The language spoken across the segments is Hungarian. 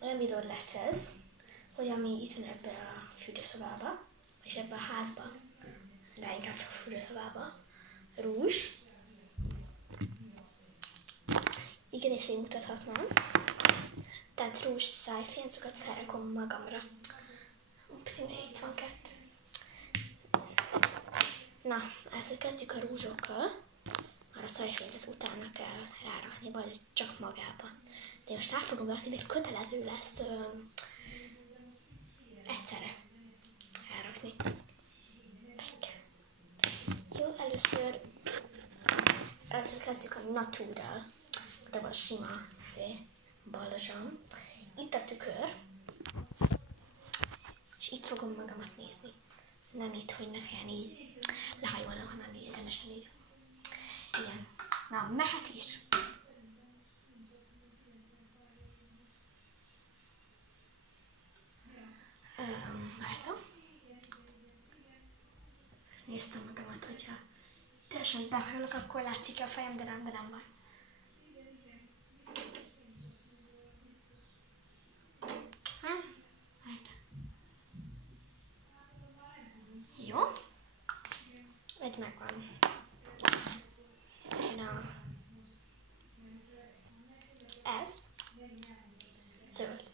olyan videó lesz ez, hogy ami itt van ebbe a fürdőszobába, és ebbe a házba, de inkább csak a fürdőszobába, rúzs. Igen, és én mutathatnám. Tehát rúzs szájféncokat felrakom magamra. Upszínű, itt van 2. Na, ezt kezdjük a rúzsokkal. Már a szájfényt utána kell rárakni, vagy ez csak magában. De most rá fogom rakni, mert kötelező lesz egyszerre rárakni. Jó, először kezdjük a Natural, de van sima balzsam. Itt a tükör, és itt fogom magamat nézni. Nem itt, hogy ne kelljen így lehajolnom, hanem így egyenesen így. Igen. Na, mehet is. Vártam. Néztem magamat, hogyha teljesen behajolok, akkor látszik a fejem, de nem baj. Jó. Egy megvan. Na. Ez zöld.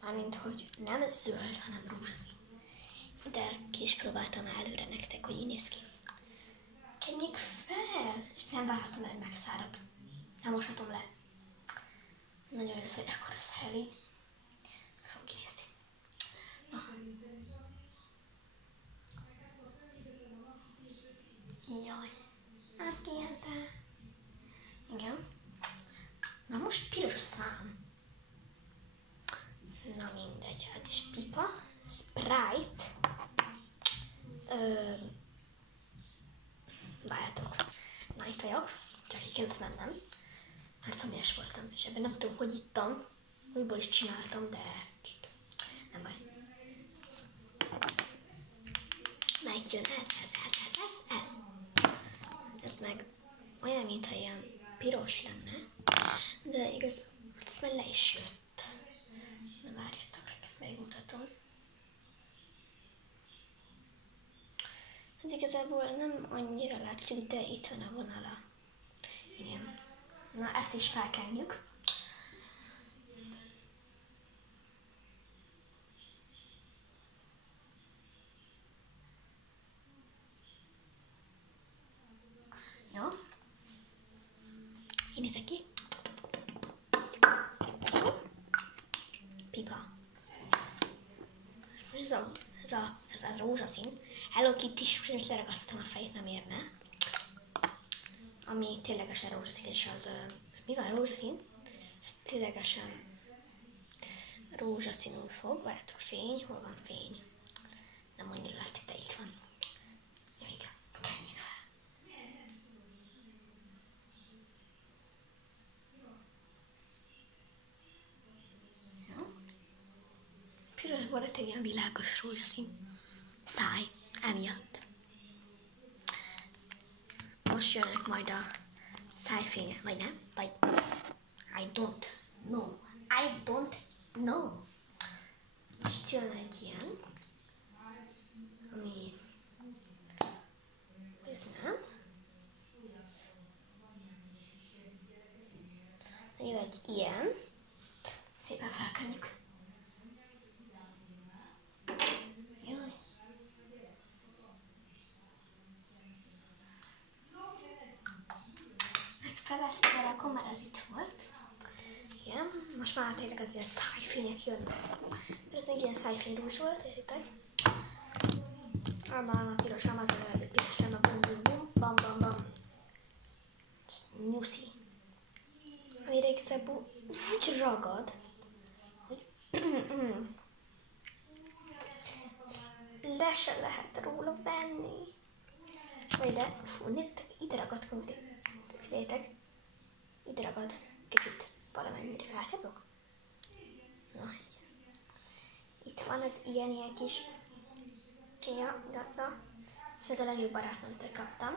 Mármint, hogy nem zöld, hanem rózsaszín. De ki is próbáltam előre nektek, hogy így néz ki. Kenjék fel! És nem várhatom el, hogy megszárad. Nem moshatom le. Nagyon jó lesz, hogy ekkora szeli. Fog kinézni. Na. Jaj. Átkijelte. Igen. Na most piros a szám. Na mindegy, ez is pipa. Sprite. Várjátok. Na itt vagyok. Csak így kellett mennem. Mert személyes voltam. És ebben nem tudom, hogy ittam. Újból is csináltam, de nem baj. Megjön ez. Ez meg olyan, mintha ilyen piros lenne. De igaz, ez már le is jött. Na várjatok, megmutatom. Hát igazából nem annyira látszik, de itt van a vonala. Igen. Na ezt is felkenjük. Jó. Így nézek ki. Pipa. Ez a rózsaszín. Hello Kitty-s, most leragasztottam a fejét, nem érne. Ami ténylegesen rózsaszín, és az... mi van rózsaszín? És ténylegesen rózsaszínul fog. Várjátok, fény. Hol van fény? Nem annyira látszik, de itt van. Jó, igen. Kenjük fel. Jó. Piros volt egy ilyen világos rózsaszín száj. Emiatt. Most jönnek majd a szájfények, vagy nem? Vagy I don't know. Most jön egy ilyen, ami ez nem. Jön egy ilyen. Szépen felkenjük. Felveszem erre, akkor már ez itt volt. Igen, most már tényleg az ilyen szájfények jönnek. Mert ez még ilyen szájfény rúzs volt, értitek? Abban a piros, az a legalább piros, nem a bum bum bum, bam bam bam. Nyuszi. Amire igazából úgy ragad, hogy le se lehet róla venni. Vagy de, fú, nézzétek, ide ragad konkrét. Figyeljétek, ide ragad kicsit valamennyire, látjátok? Na, itt van az ilyen kis Kia, ezt a legjobb barátnőmtől kaptam.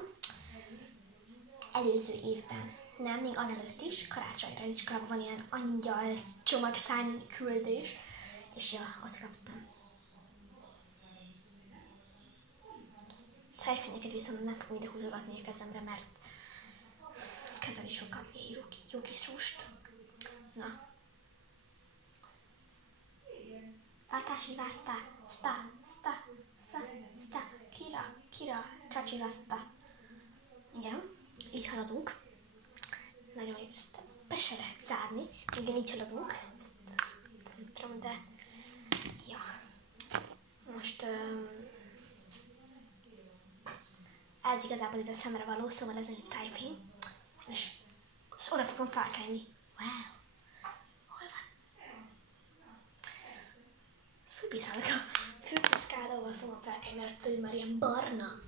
előző évben. Nem, még azelőtt is, karácsonyra az iskolában van ilyen angyal csomagszállni küldés, és ja, ott kaptam. Szájfényeket viszont nem fogom ide húzogatni a kezemre, mert kezem is fog kapni jó kis rúst. Na. Vátási vásztá, sta, kira, csacsi vaszta. Igen, így haladunk. Nagyon jó, ezt be se lehet zárni. Igen, így haladunk. Nem tudom, de... Ja. Most... ez igazából itt a szemre való, szóval ez egy szájfény. És oda fogom felkelni. Wow! Hol van? Fülpiszkálóval fogom felkelni, mert ő már ilyen barna.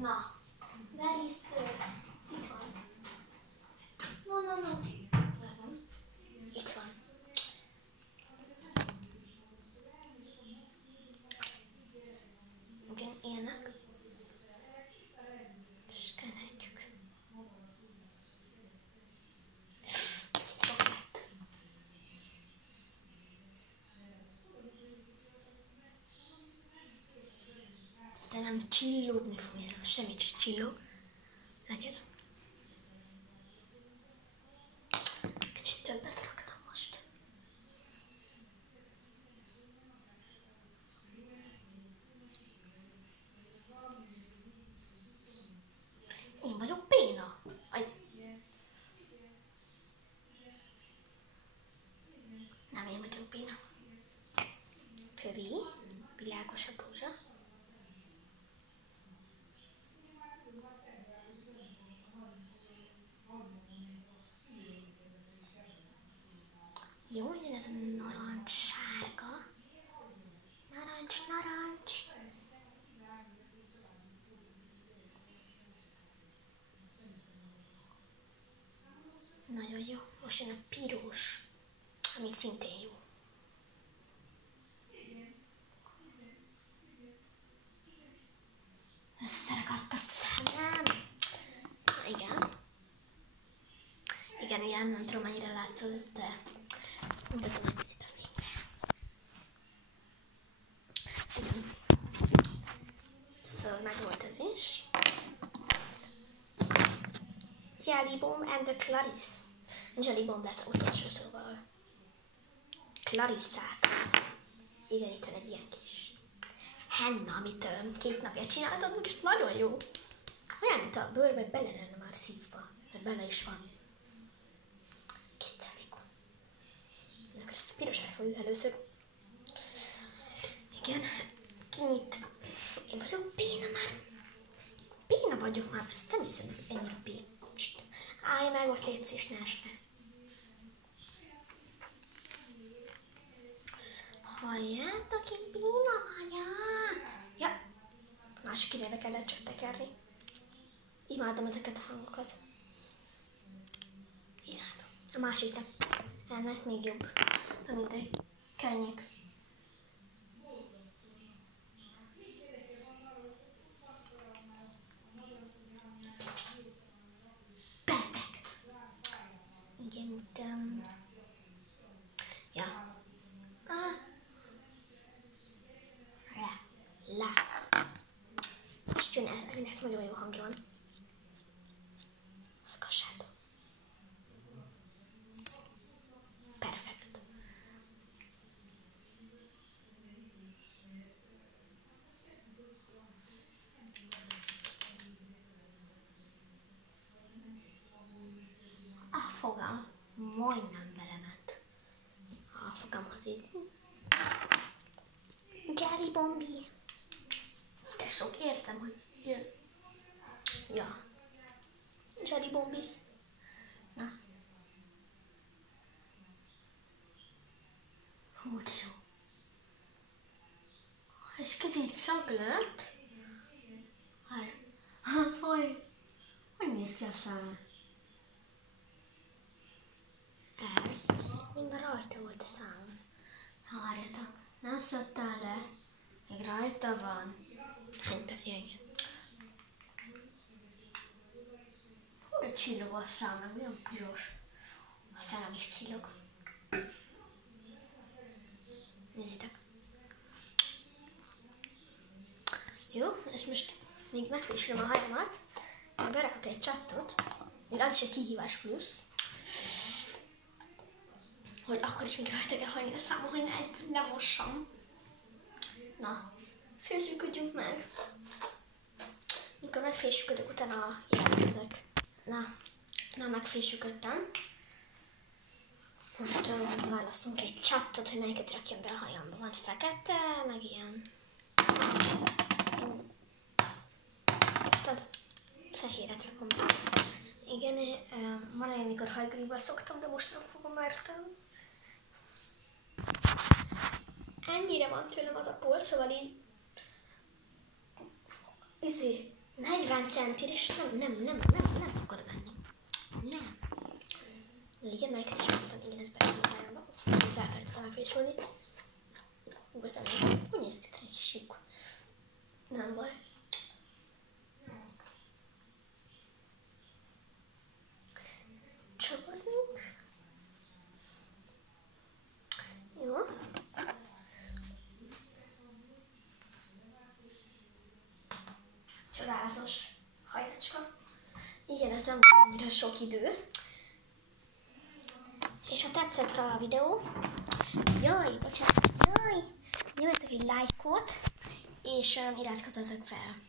Na, where is the... Itt van. No. Itt van. Igen, ilyenek. Szkenhetjük. Csoklat. Szerintem csillogni fogja, semmit is csillog. Látjátok? Kicsit többet raktam most. Én vagyok béna. Nem én vagyok béna. Kövi, világosabb rózsa. Jó, jön ez a narancs sárga. Narancs. Nagyon jó. Most jön a piros, ami szintén jó. Összeragadt a szemem. Na igen. Igen, nem tudom mennyire látszódott, de mutatom egy picit a fénybe. Igen. Szóval meg volt ez is. Jelly Bomb and the Clarice. Jelly Bomb lesz utolsó, szóval Clarissák. Igen, itt van egy ilyen kis henna, amit 2 napja csináltam, és nagyon jó. Olyan, mint a bőrbe bele lenne már szívva, mert bele is van. 200 ikon. Akkor ezt a pirosát fogjuk először. Igen, kinyit. Én vagyok béna már. Béna vagyok már, ezt nem hiszem, hogy ennyire béna. Állj meg, ott létsz és ne esne. Halljátok, én béna vagyok. Ja, másik irányba kellett csak tekerni. Imádom ezeket a hangokat. Imádom. A másiknak, ennek még jobb. Na mindegy. Könnyűk. Perfekt. Igen, itt... ja. La. És jön ez, aminek nagyon jó hangja van. Hallgassátok. Perfekt. A fogam majdnem belement. A fogamat így. Jelly Bombi. De sok érzem, hogy jön. Ja. Jelly Bombi. Na. Hú, de jó. És kicsit sok lett. Faj. Hogy néz ki a szám? Ez minden rajta volt a szám. Várjatok, nem szedtem le. Még rajta van. Hány perc? Igen. Olyan csillogó a szám, meg olyan piros. A szám is csillog. Nézzétek. Jó, és most még megfésülöm a hajamat, meg berakok egy csattot, még az is egy kihívás plusz, hogy akkor is még rajta kell hagyni a számon, hogy ne lemossam. Na, fésülködjünk meg. Mikor megfésülködök, utána jelentkezek. Na, megfésülködtem. Most választunk egy csattot, hogy melyiket rakjam be a hajamba. Van fekete, meg ilyen. Aztán fehéret rakom be. Igen, van olyan, amikor hajgríbbal szoktam, de most nem fogom, mert ennyire van tőlem az a polc, szóval így 40 centire, és nem fog oda menni. Nem. Igen, melyiket is mondtam, igen, ez benne a hajamba. Elfelejtettem megfésülni. Hogy néz ki egy kis lyuk? Nem baj. Csavarunk. Jó. Csodálatos hajacska. Igen, ez nem annyira sok idő. És ha tetszett a videó, nyomjatok egy lájkot, és iratkozzatok fel.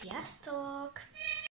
Sziasztok!